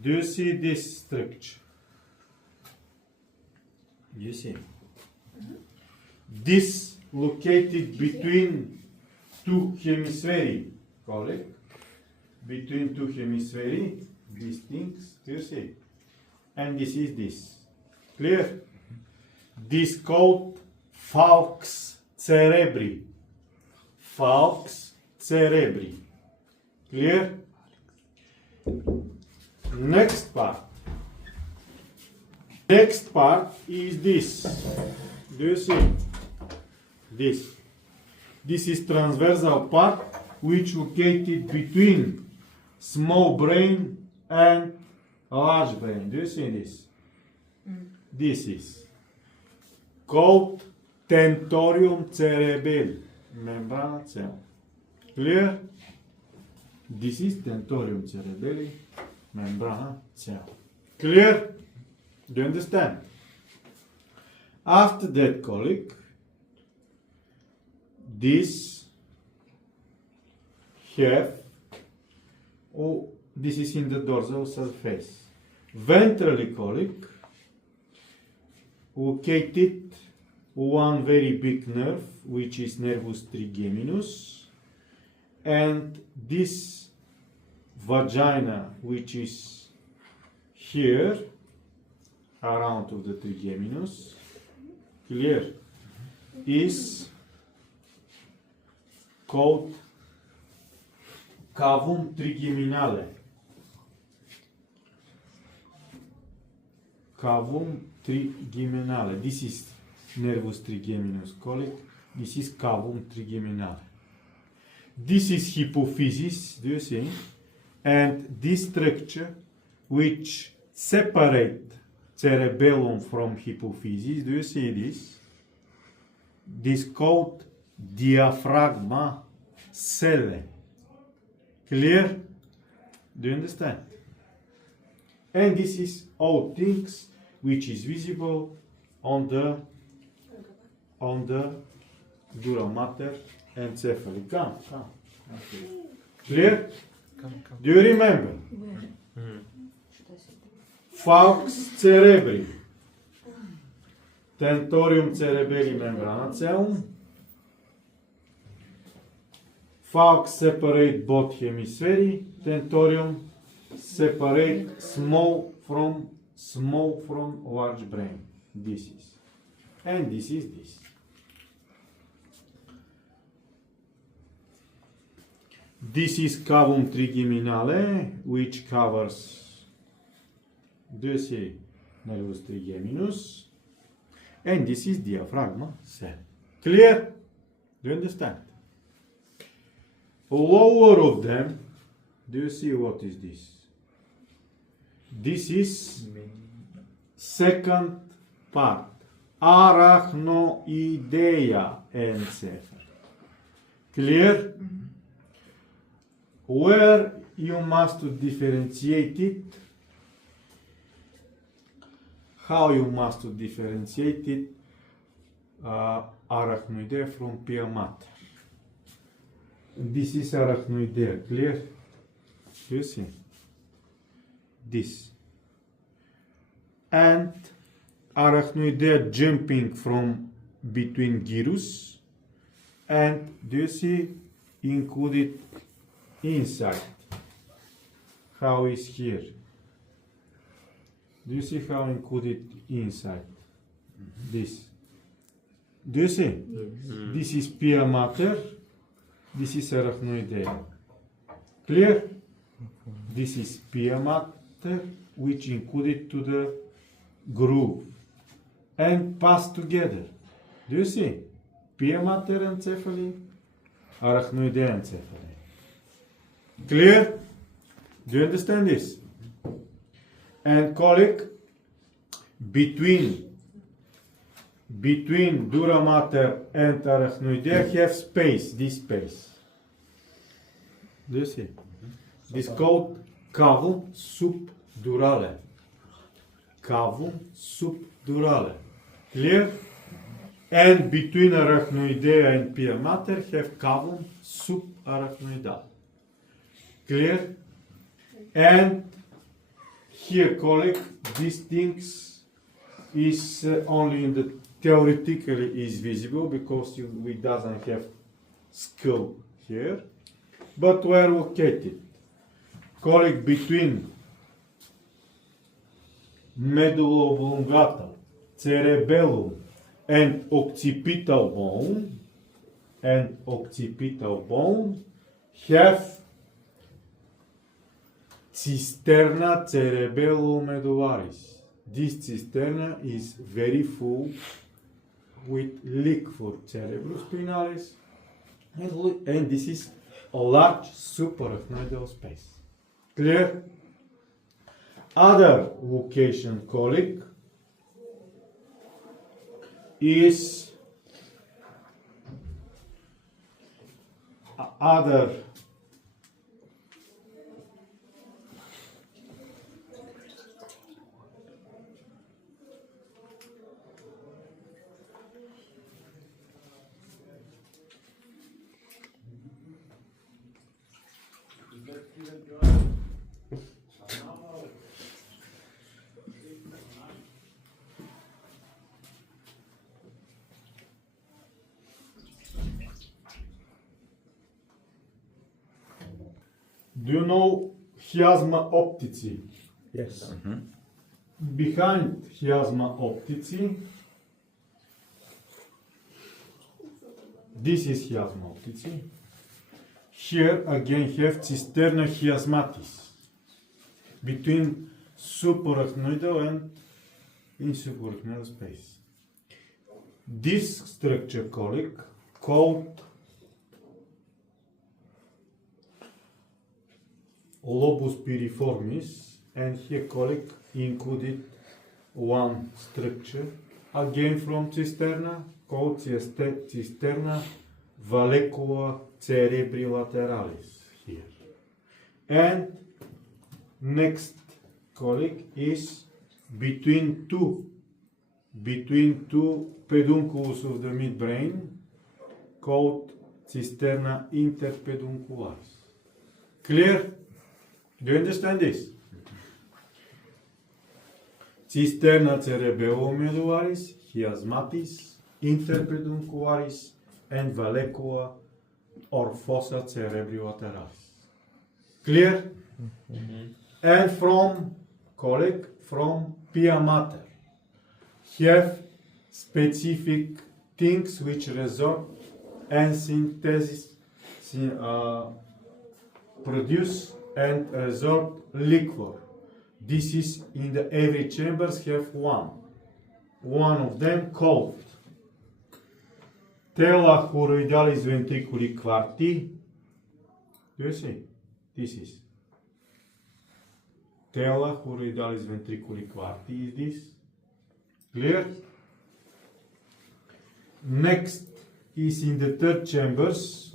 Do you see this structure? You see? This located between two hemispheres, correct? Between two hemispheres, these things, do you see? And this is this. Clear? This called falx cerebri. Falx cerebri. Clear? Next part. Next part is this. Do you see? This. This is transversal part which located between small brain and large brain. Do you see this? This is called tentorium cerebelli. Membrana cell. Clear? This is tentorium cerebelli. Membrana cell. Clear? Do you understand? After that, colleague, this have, this is in the dorsal surface. Ventrally, colleague, located one very big nerve, which is nervus trigeminus, and this vagina, which is here, around of the trigeminus, clear, is called cavum trigeminale. Cavum trigeminale. This is nervus trigeminus, colleague. This is cavum trigeminale. This is hypophysis, do you see? And this structure which separate cerebellum from hypophysis, do you see this? This called diaphragma cell. Clear? Do you understand? And this is all things which is visible on the dura mater encephaly. Come. Okay. Clear? Do you remember? Falx cerebri. Tentorium cerebelli membrana cell. Falx separate both hemispheres. Tentorium separate small from large brain. This is. And this is this. This is cavum trigeminale, which covers, do you see, nervus trigeminus, and this is diaphragma cell. Clear? Do you understand? Lower of them, do you see what is this? This is second part, arachnoidea encephaly. Clear? Where you must differentiate it, how you must differentiate it, arachnoidea from pia mater. This is arachnoidea, clear? You see? This. And arachnoidea jumping from between gyrus, and do you see included inside? How is here? Do you see how included inside? This. Do you see? This is pia mater. This is arachnoidea. Clear? This is pia mater, which included to the groove and pass together. Do you see? Pia mater encephaly, arachnoidea encephaly. Clear? Do you understand this? And colleague, between dura mater and arachnoidea have space, this space. Do you see? This is called cavum subdurale. Cavum subdurale. Clear? And between arachnoidea and pia mater have cavum subarachnoidal. Clear? And here, colleague, these things is only in the theoretically is visible because we doesn't have skull here, but where located, colleague, between medulla oblongata, cerebellum, and occipital bone, have cisterna cerebellomedullaris. This cisterna is very full with liquor cerebrospinalis, and this is a large suprarachnoidal space. Clear? Other location, colleague, is other Do you know chiasma optici? Yes. Behind chiasma optici, this is chiasma optici. Here again have cisterna chiasmatis between suprarachnoidal and insuprarachnoidal space. This structure, colleague, called lobus piriformis, and here, colleague, included one structure again from cisterna called cisterna vallecula cerebrilateralis here. And next, colleague, is between two pedunculus of the midbrain called cisterna interpeduncularis. Clear? Do you understand this? Cisterna cerebellomedullaris, chiasmatis, interpeduncularis, and vallecula or fossa cerebrilateralis. Clear? And from, colleague, from pia mater, have specific things which result and synthesis, produce and result liquor. This is in the every chambers have one. One of them called tela choroidalis ventriculi quarti. Do you see? This is tela choroidalis ventriculi quarti. Is this clear? Next is in the third chambers.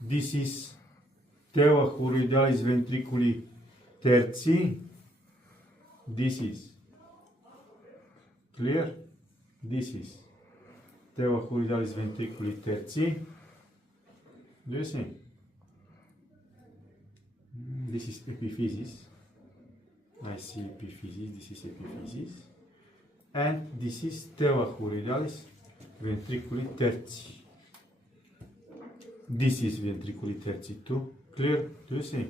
This is tela choroidalis ventriculi tertii. This is clear. This is tela choroidalis ventriculi tertii. Do you see? This is epiphysis. I see epiphysis. This is epiphysis, and this is tela choroidalis ventriculi tertii. This is ventriculi tertii too. Clear? Do you see?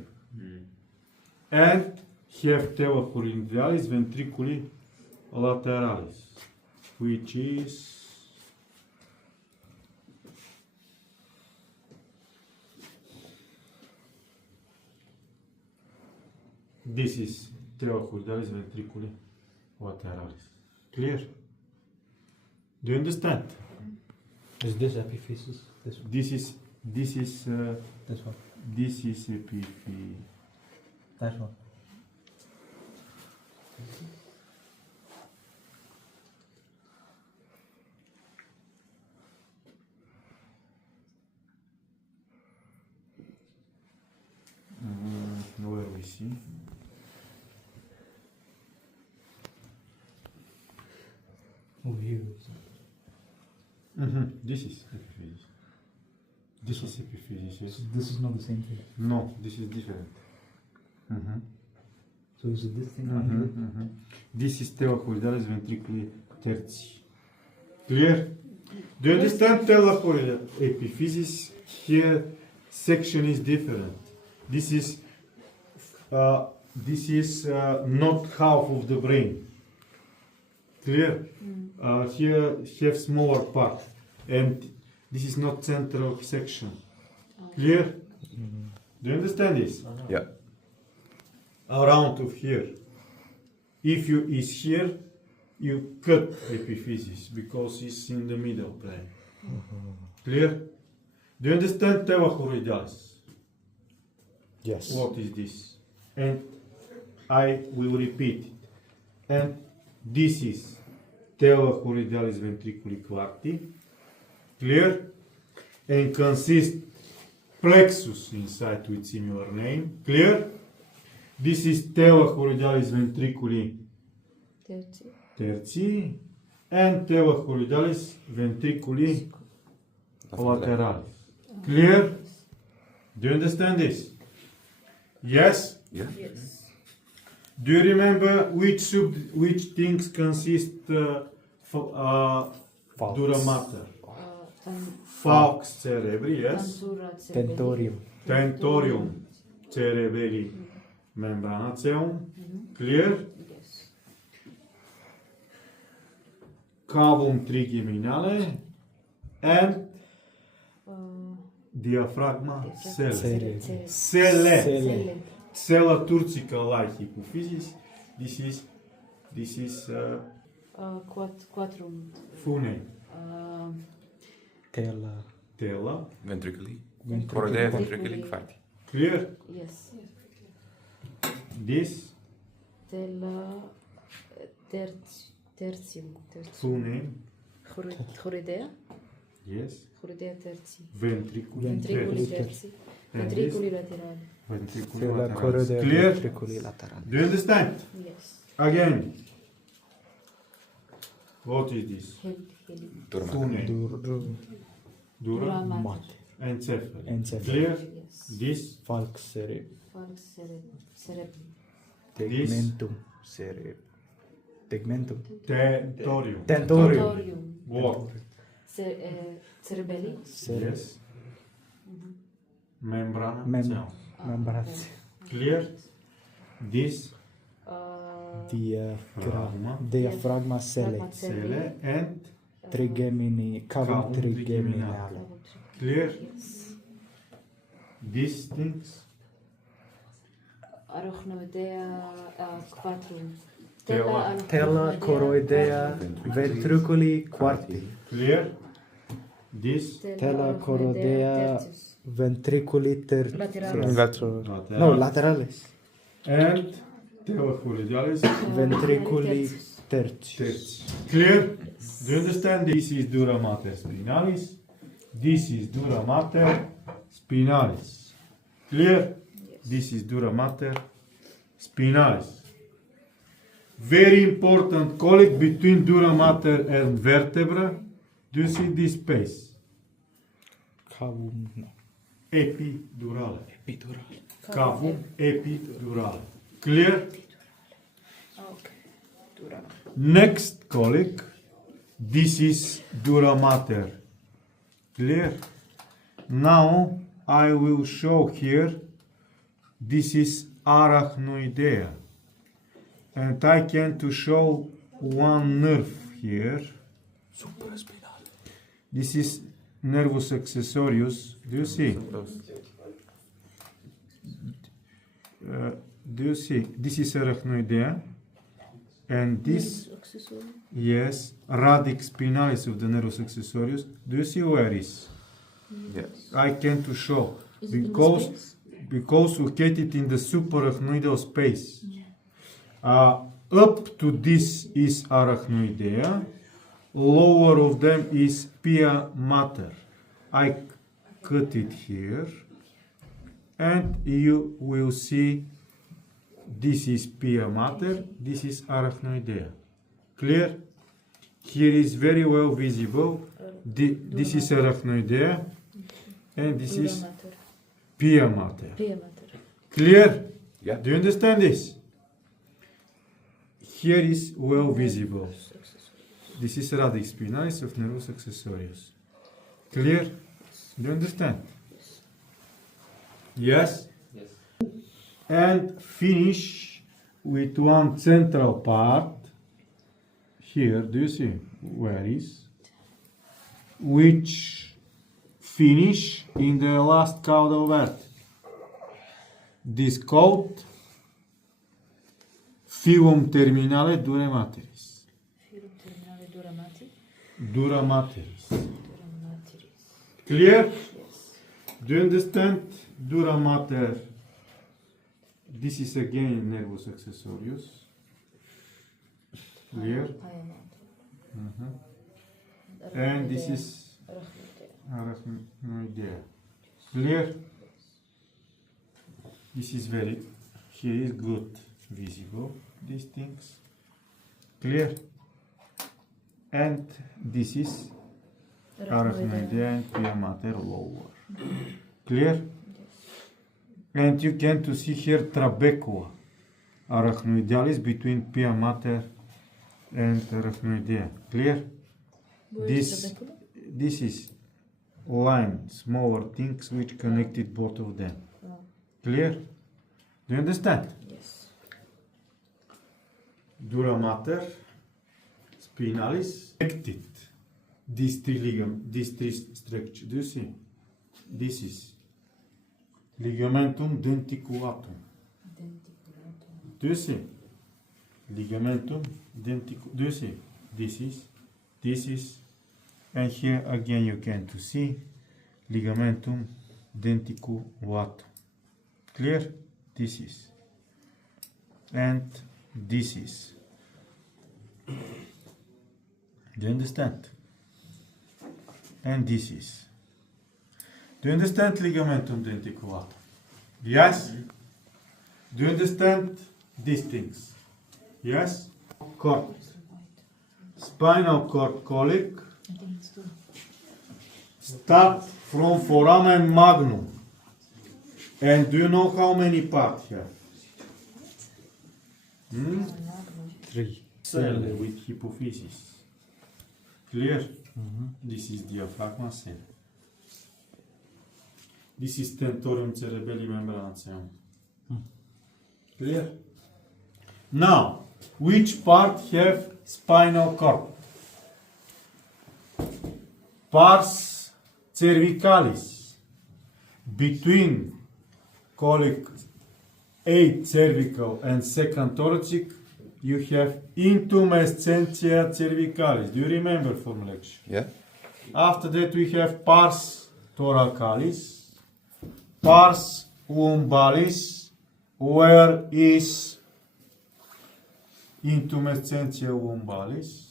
And have tela choroidalis ventriculi lateralis, which is this is tela choroidalis ventriculi lateralis. Clear? Do you understand? Is this epiphysis? This one? This is This one? this is epiphysis. That one? Where we see? Over here. This is epiphysis. This is epiphysis. Yes. This is not the same thing. No, this is different. So is it this thing? This is telochoroidalis ventriculi tertii. Clear? Do you understand telochoroidal epiphysis? Here, section is different. This is not half of the brain. Clear? Here have smaller part, and this is not central section. Clear? Do you understand this? Yeah. Around of here. If you is here, you cut epiphysis because it's in the middle brain. Clear? Do you understand telochoroidalis? Yes. What is this? And I will repeat it. And this is telochoroidalis ventriculi quarti. Clear? And consists plexus inside with similar name. Clear? This is telochoroidalis ventriculi tertii and telochoroidalis ventriculi lateralis. Clear? Do you understand this? Yes? Yeah. Yes. Do you remember which things consist Falx. dura mater? Tan- Falx cerebri, yes. Tantura cerebelli. Tentorium. Tentorium cerebelli membranaceum. Clear? Yes. Cavum trigeminale and Uh, diaphragma cele. Cele. Cele. Cele. Cella turcica like hypophysis. This is Quatrum. fune. Tela. Tela. Ventriculi. Ventriculi. Choroidea ventriculi quarti. Clear? Yes. This Tela tertium. fune. Choroidea. Yes. Choroidea tertii. Ventriculi. Ventriculi tertii. tertii. And Ventriculi laterali. Ventriculi Tela lateralis. choroidea Clear? ventriculi laterali. Do you understand? Yes. Again. What is this? Heli. Dura mater. Fune. Dur. Dura. Dura mater. Mater. Encephali. Encephali. Clear? Yes. This. Falx cere. Falx cerebri. Tegmentum cere. Tegmentum. Tentorium. Tentorium. Tentorium. What? Cerebelli. Cere. Yes. Membrana. Membranze. Clear? This. Diaphragma. Diaphragma cele. Cele and Trigemini. Cavum Cavum trigeminale. clear? Yes. These things. Arachnoidea quatrum. Tela. Tela choroidea ventriculi quarti. Clear? This. Tela choroidea ventriculi Laterales. laterales. No, laterales. And telochoroidalis Ventriculi tertii. tertii. Clear? Do you understand? This is dura mater spinalis. This is dura mater spinalis. Clear? This is dura mater spinalis. Very important colleague between dura mater and vertebra. Do you see this space? Cavum, no. Epidurale. Epidural. Cavum epidurale. Clear? Okay. Dura. Next colleague. This is dura mater. Clear? Now I will show here. This is arachnoidea. And I can to show one nerve here. Supraspinal. This is nervus accessorius. Do you see? Do you see? This is arachnoidea. And this, yes, radix spinalis of the nervus accessorius. Do you see where is? Yes. I can to show. Is it in the Because space? because located in the supraarachnoidal space. Up to this is arachnoidea. Lower of them is pia mater. I cut it here, and you will see this is pia mater, this is arachnoidea. Clear? Here is very well visible. This is arachnoidea, and this Dura is mater. pia mater. Pia mater. Clear? Yeah. Do you understand this? here is well visible. This is radix spinalis of nervus accessorius. Clear? Do you understand? Yes? Yes. And finish with one central part. Here, do you see where is? Which finish in the last caudal vertex. This called filum terminale dura materis. Filum terminale dura mati. Dura materis. Dura materis. Clear? Yes. Do you understand? Dura mater. This is again nervus accessorius. Clear? Paiamento. And this is arachnoidea. Clear? This is very, here is good visible, these things. Clear? And this is arachnoidea and pia mater lower. Clear? And you can to see here trabecula arachnoidealis between pia mater and arachnoidea. Clear? This is line, smaller things which connected both of them. Clear? Do you understand? Yes. Dura mater, spinalis, connected. These three ligament, these three structures. Do you see? This is ligamentum denticulatum. Denticulatum. Do you see? Ligamentum denticulatum. Do you see? This is, and here again you can to see ligamentum denticulatum. Clear? This is, and this is. Do you understand? And this is. Do you understand ligamentum denticulatum? Yes? Do you understand these things? Yes? Cord. Spinal cord colic. Start from foramen magnum. And do you know how many parts here? 3. Cell with hypophysis. Clear? This is diaphragma cell. This is tentorium cerebelli membranaceum. Clear? Now, which part have spinal cord? Pars cervicalis. Between colic 8 cervical and second thoracic, you have intumescentia cervicalis. Do you remember from lecture? Yeah. After that we have pars thoracalis, pars lumbalis, where is intumescentia lumbalis.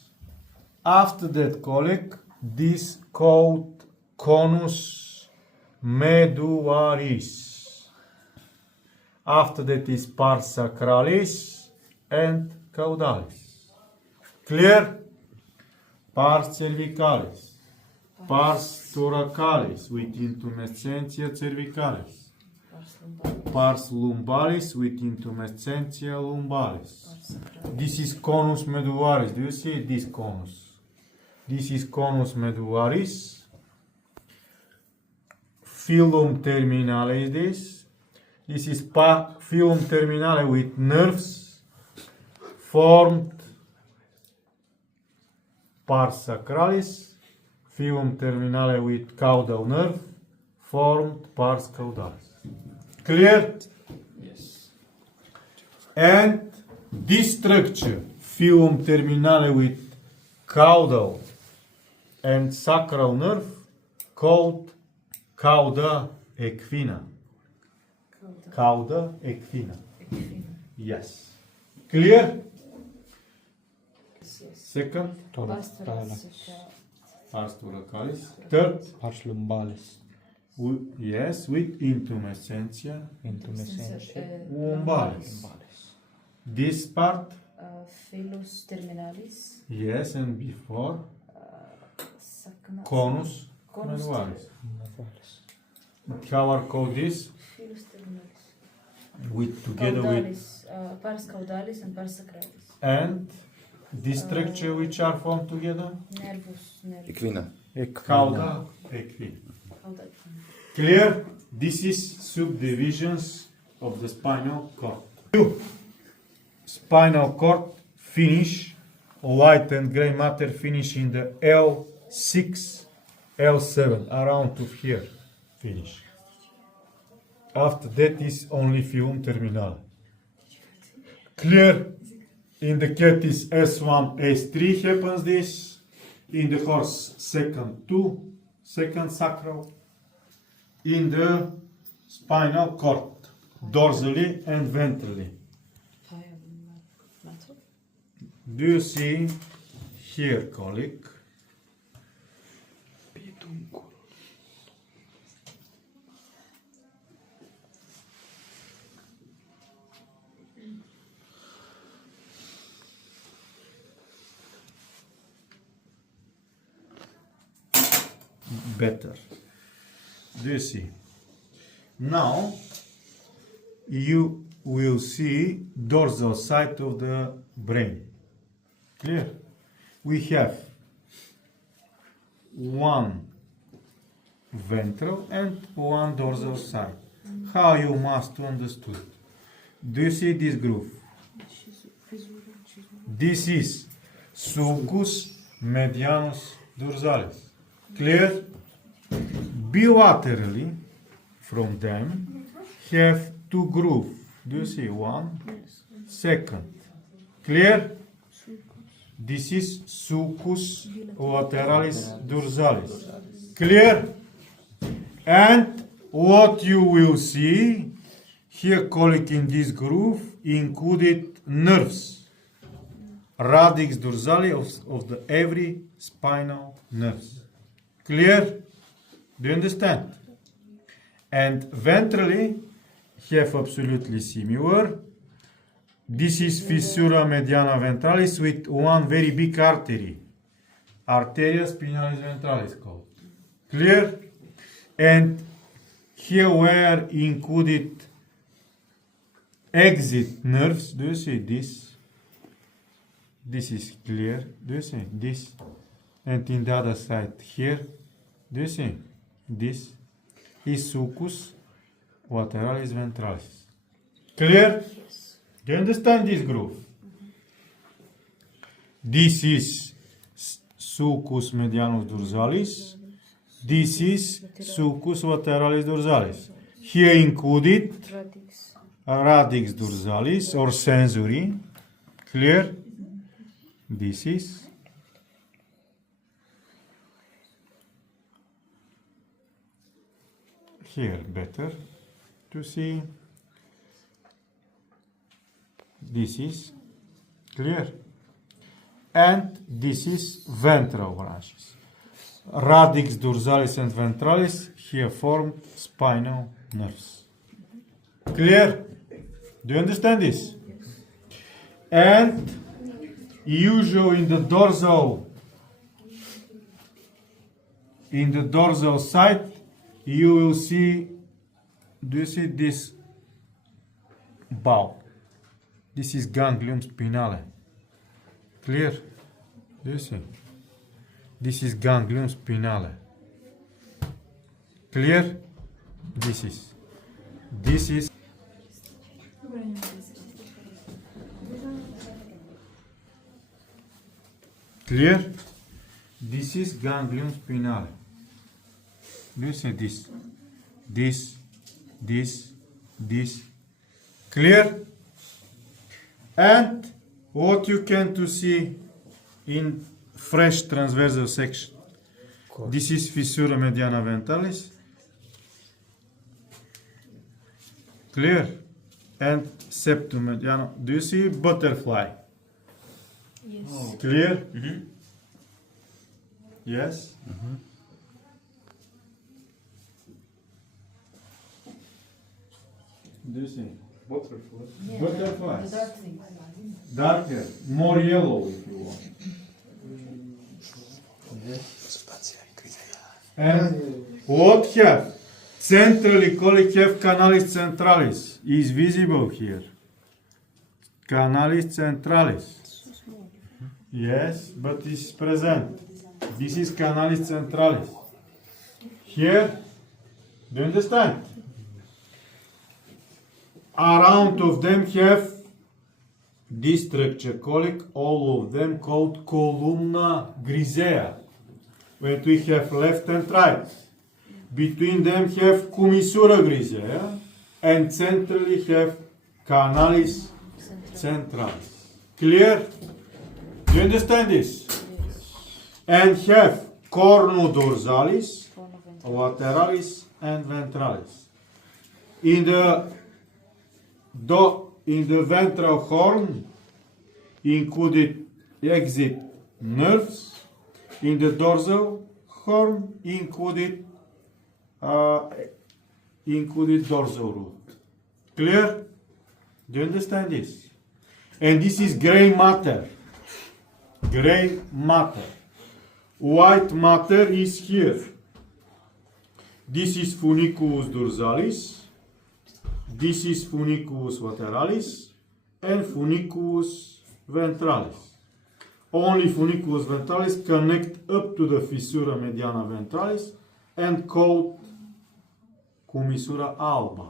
After that colic, this called conus medullaris. After that is pars sacralis and caudalis. Clear? Pars cervicalis, pars thoracalis with intumescentia cervicalis, pars lumbalis with intumescentia lumbalis. This is conus medullaris. Do you see this conus? This is conus medullaris. Filum terminale is this. This is filum terminale with nerves formed pars sacralis, filum terminale with caudal nerve formed pars caudalis. Clear? Yes. And this structure, filum terminale with caudal and sacral nerve, called cauda equina. Cauda equina. Yes. Clear? Second, pars thoracalis. Third, Pars lumbalis. yes, with intumescentia Intumescentia lumbalis. This part, Filus terminalis. yes, and before, Sacna. conus Conus medullaris. lumbalis. How are called this? Filus terminalis. with together with Caudalis, pars caudalis and pars sacralis. and this structure which are formed together. Nervus. Equina. Cauda, equi. Cauda. Clear? This is subdivisions of the spinal cord. Spinal cord finish, white and gray matter finish in the L6, L7, around to here, finish. After that is only filum terminal. Clear? In the cat is S1, S3 happens this. In the horse, second 2, second sacral. In the spinal cord, dorsally and ventrally. Do you see here, colleague? Better. Do you see? Now you will see dorsal side of the brain. Clear? We have one ventral and one dorsal side. How you must understood? Do you see this groove? This is sulcus medianus dorsalis. Clear? Bilaterally from them have two grooves. Do you see? One, second. Clear? This is sulcus lateralis dorsalis. Clear? And what you will see here, colleague, in this groove included nerves. Radix dorsalis of the every spinal nerves. Clear? Do you understand? And ventrally have absolutely similar. This is fissura mediana ventralis with one very big artery. Arteria spinalis ventralis called. Clear? And here were included exit nerves. Do you see this? This is clear. Do you see this? And in the other side here, do you see? This is sulcus lateralis ventralis. Clear? Do you understand this groove? This is sulcus medianus dorsalis. This is sulcus lateralis dorsalis. Here included Radix. radix dorsalis or sensory. Clear? This is here better to see. This is clear. And this is ventral branches. Radix dorsalis and ventralis here form spinal nerves. Clear? Do you understand this? And usually in the dorsal side, you will see, do you see this bulb? This is ganglion spinale. Clear? Do you see? This is ganglion spinale. Clear? This is clear? This is ganglion spinale. Do you see this? Clear? And what you can to see in fresh transversal section. This is fissura mediana ventralis. Clear? And septum mediano. Do you see butterfly? Yes. Clear? Yes? Do you see? Butterfly. Yeah, Butterflies. The dark thing. Darker, more yellow if you want. And what have? Centrally, colic have canalis centralis. Is visible here. Canalis centralis. Yes, but is present. This is canalis centralis. Here, do you understand? Around of them have this structure, colic, all of them called columna grisea. When we have left and right. Between them have commissura grisea and centrally have canalis centralis. Clear? Do you understand this? And have cornu dorsalis, lateralis and ventralis. In the ventral horn included exit nerves. In the dorsal horn included dorsal root. Clear? Do you understand this? And this is gray matter. Gray matter. White matter is here. This is funiculus dorsalis. This is funiculus lateralis and funiculus ventralis. Only funiculus ventralis connect up to the fissura mediana ventralis and called commissura alba.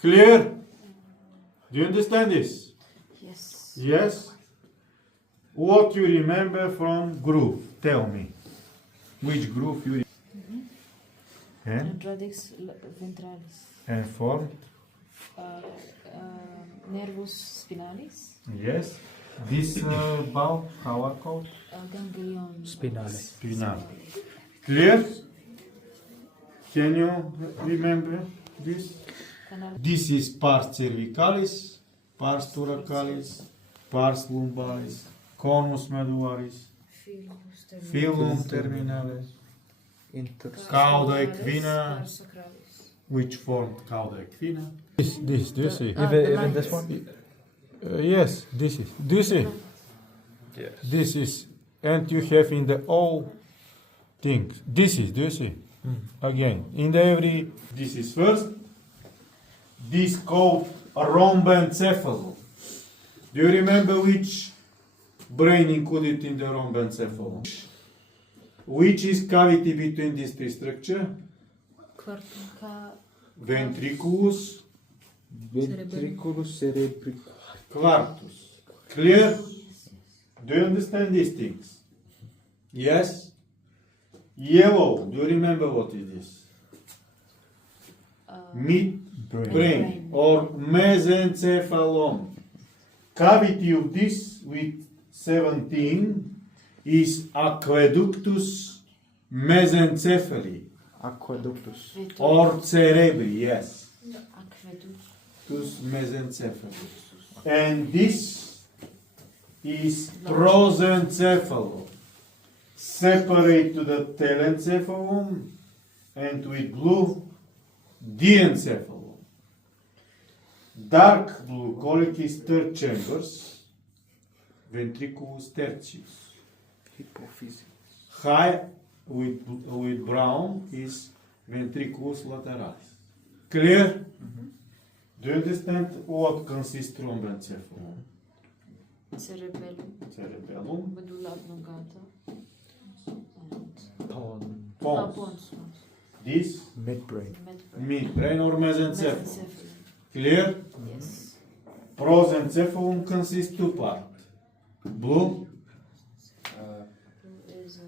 Clear? Do you understand this? Yes. Yes? What you remember from groove? Tell me. Which groove you and Radix ventralis. and form? Nervus spinalis. Yes. This bulb, how are called? Ganglion. Spinalis. Spinal. Clear? Can you remember this? Canal. This is pars cervicalis, pars thoracalis, pars lumbalis, conus medullaris, filum terminalis, cauda equina, which formed cauda equina. This, do you see? Even this one? Yes, this is. Do you see? Yes. This is, and you have in the all things. This is, do you see? Again, in the every. This is first. This called a rhombencephalon. Do you remember which brain included in the rhombencephalon? Which is cavity between these three structures? Ventriculus, Ventriculus cerebricus. quartus. Clear? Do you understand these things? Yes? Yellow. Do you remember what it is? Midbrain or mesencephalon. Cavity of this with 17 is aqueductus mesencephali Aqueductus. or cerebri, yes. Aqueductus. Mesencephaly. And this is prosencephalon. Separate to the telencephalon and with blue diencephalon. Dark blue colic is third chambers, ventriculus tertius. Hypophysis. High with brown is ventriculus lateralis. Clear? Do you understand what consists rhombencephalon? Cerebellum. Cerebellum, Medulla oblongata. And Pons. pons. this Midbrain. midbrain or mesencephalon. Mesencephalon. Clear? Yes. Prosencephalon consists two parts. Blue, Is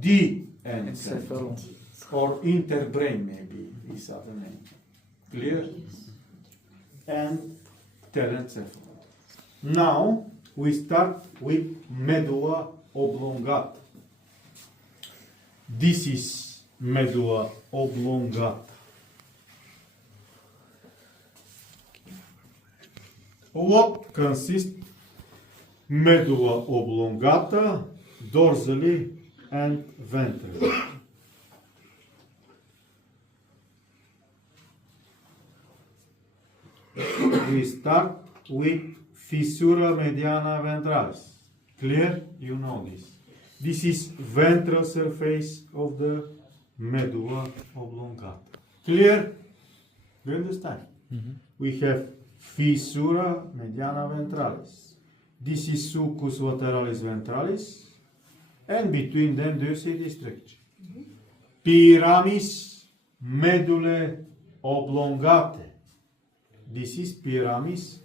diencephalon. Encephalon. Or interbrain maybe is other name. Clear? yes. And telencephalon. Now we start with medulla oblongata. This is medulla oblongata. What consists medulla oblongata, dorsally and ventrally? We start with fissura mediana ventralis. Clear? You know this. This is ventral surface of the medulla oblongata. Clear? Do you understand? We have fissura mediana ventralis. This is sulcus lateralis ventralis, and between them, do you see this structure? Pyramis medullae oblongate. This is pyramis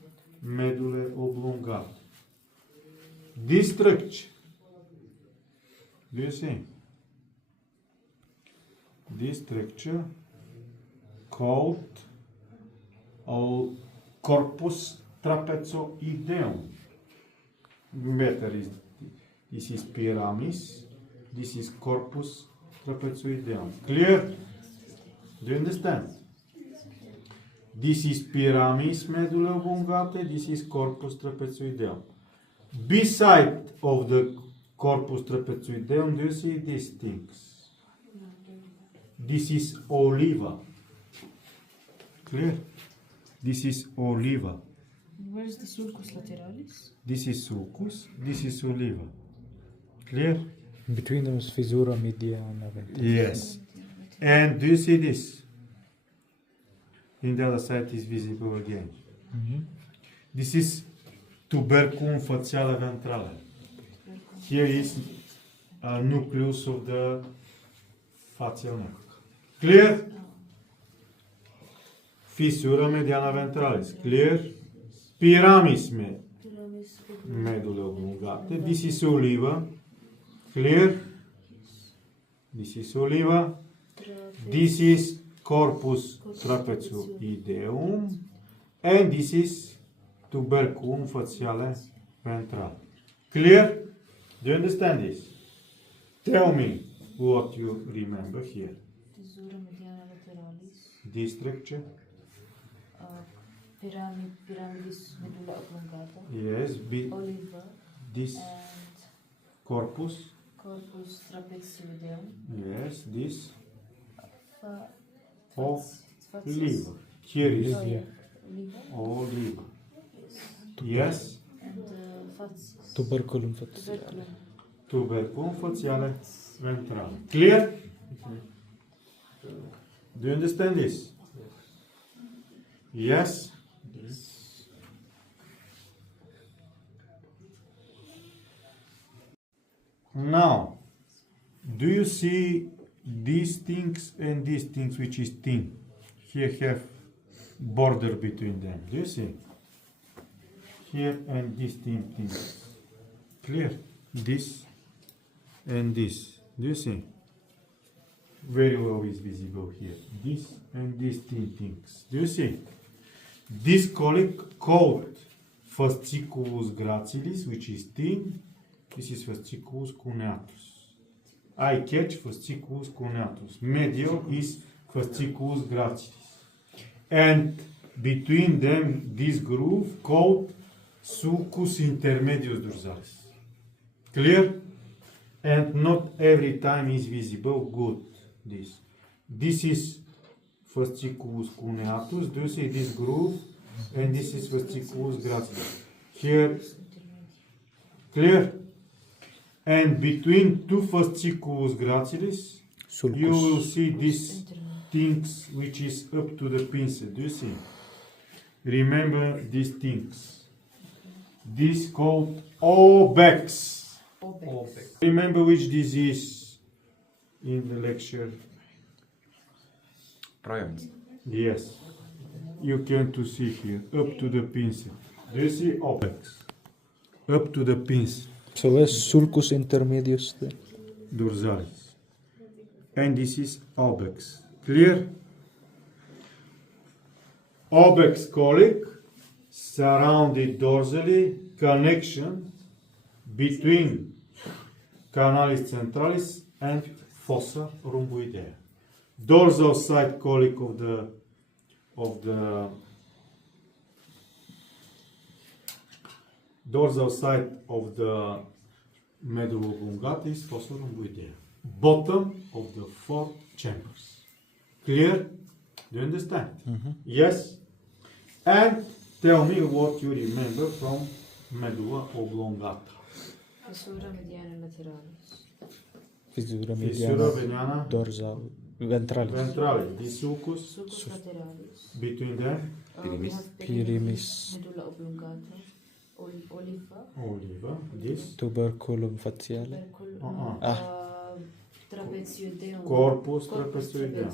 medullae oblongate. This structure, do you see? This structure called corpus trapezoideum. Better is this is pyramis, this is corpus trapezoideum. Clear? Do you understand? This is pyramis medullae oblongate, this is corpus trapezoideum. Beside of the corpus trapezoideum, do you see these things? This is oliva. Clear? This is oliva. Where is the sulcus lateralis? This is sulcus, this is oliva. Clear? Between them is fissura mediana ventralis. Yes. And do you see this? In the other side is visible again. This is tuberculum faciale ventrale. Here is a nucleus of the facial neck. Clear? Fissura mediana ventralis. Clear? Pyramis medullae oblongate. This is oliva. Clear? This is oliva. This is corpus trapezoideum. And this is tuberculum faciale ventrale. Clear? Do you understand this? Tell me what you remember here. Fissura mediana lateralis. This structure? Pyramidis medulla oblongata. Yes. Oliva. This And corpus? corpus trapezoideum. Yes. This Of liver. Here is Oliva. oliva. Yes. And facies. Tuberculum faciale. Tuberculum. Tuberculum faciale ventrale. Clear? Do you understand this? Yes? Now, do you see these things and these things which is thin? Here have border between them. Do you see? Here and these thin things. Clear? This and this. Do you see? Very well is visible here. This and these thin things. Do you see? This colic called fasciculus gracilis, which is thin. This is fasciculus cuneatus. I catch fasciculus cuneatus. Medial is fasciculus gracilis. And between them, this groove called sulcus intermedius dorsalis. Clear? And not every time is visible. Good. This is fasciculus cuneatus. Do you see this groove? And this is fasciculus gracilis. Here. Clear? And between two fasciculus gracilis, you will see these things which is up to the pincer. Do you see? Remember these things. This called obex. Remember which disease in the lecture? Prions. Yes. You can to see here, up to the pincer. Do you see obex? Up to the pincer. So where's sulcus intermedius then? Dorsalis. And this is obex. Clear? Obex colic, surrounded dorsally, connection between canalis centralis and fossa rhomboidea. Dorsal side colic of the dorsal side of the medulla oblongata is fossa rhomboidea. Bottom of the four chambers. Clear? Do you understand? Yes? And tell me what you remember from medulla oblongata. Fissura mediana lateralis. Fissura Fissura mediana mediana dorsal ventralis. ventralis. This sulcus Sulcus lateralis. between them, We Pirimis. have Pirimis. Medulla oblongata. Oliva. oliva, this Tuberculum faciale. Tuberculum. Ah. Trapezioideum. corpus trapezoideum.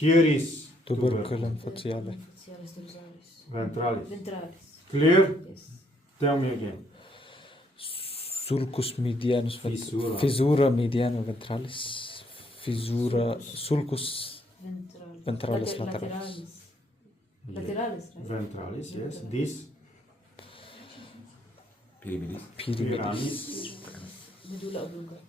Here is Tuberculum faciale. Facialis dorsalis. ventralis. Ventralis. Clear? Yes. Tell me again. Sulcus medianus Fissura. Fissura mediana ventralis. Fissura sulcus Ventralis. ventralis lateralis. Lateralis, right? Ventralis, yes. This Pyrimidis. Pyramidis. pyramis, Medulla oblongata.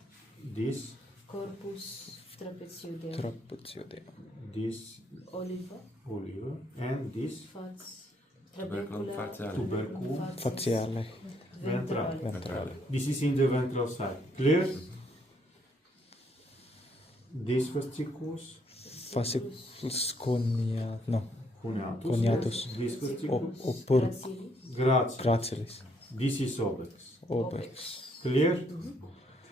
this, Corpus trapezioideum. Trapezoideum. this Oliva. oliva, and this Fats. Tuberculum faciale. tuberculum Faciale. ventrale. Ventrale. This is in the ventral side. Clear? This fasciculus Fasciculus conia. No. coniatus. Coniatus. Yes. This fasciculus Opur Gracilis. gracilis. gracilis. This is obex. Obex. Clear?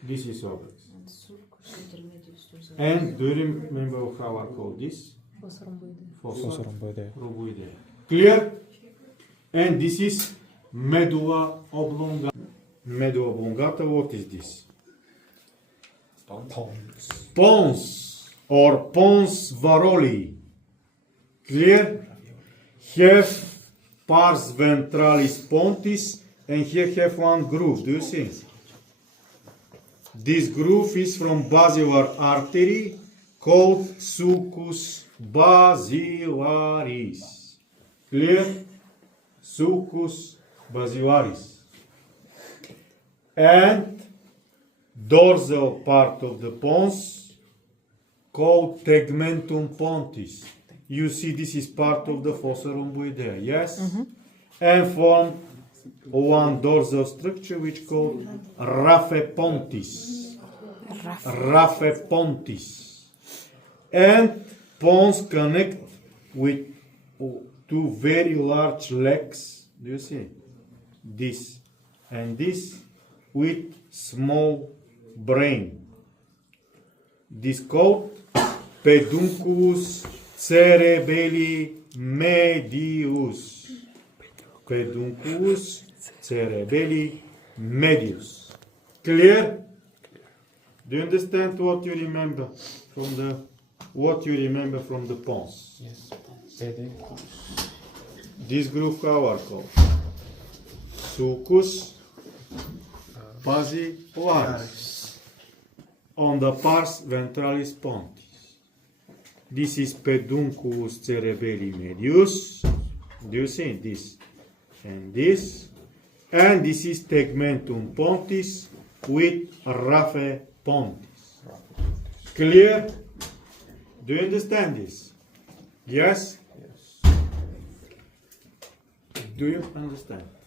This is obex. And sulcus intermedius dorsalis. And do you remember how I call this? Fossa rhomboidea. Fossa Fossa rhomboidea. rhomboidea. Clear? And this is medulla oblongata. Medulla oblongata, what is this? Pons or pons varoli. Clear? Have pars ventralis pontis and here have one groove. Do you see? This groove is from basilar artery called sulcus basilaris. Clear? Sulcus basilaris. And dorsal part of the pons called tegmentum pontis. You see this is part of the fossa rhomboidea, yes? And form one dorsal structure which called raphe pontis. Raphe pontis. And pons connect with two very large legs. Do you see? This and this with small brain. This called pedunculus cerebelli medius. Pedunculus cerebelli medius. Clear? Do you understand what you remember from the pons? Yes. Pede. This group how are called? Sulcus basilaris. On the pars ventralis pontis. This is pedunculus cerebelli medius. Do you see this? And this. And this is tegmentum pontis with raphe pontis. Clear? Do you understand this? Yes? Do you understand?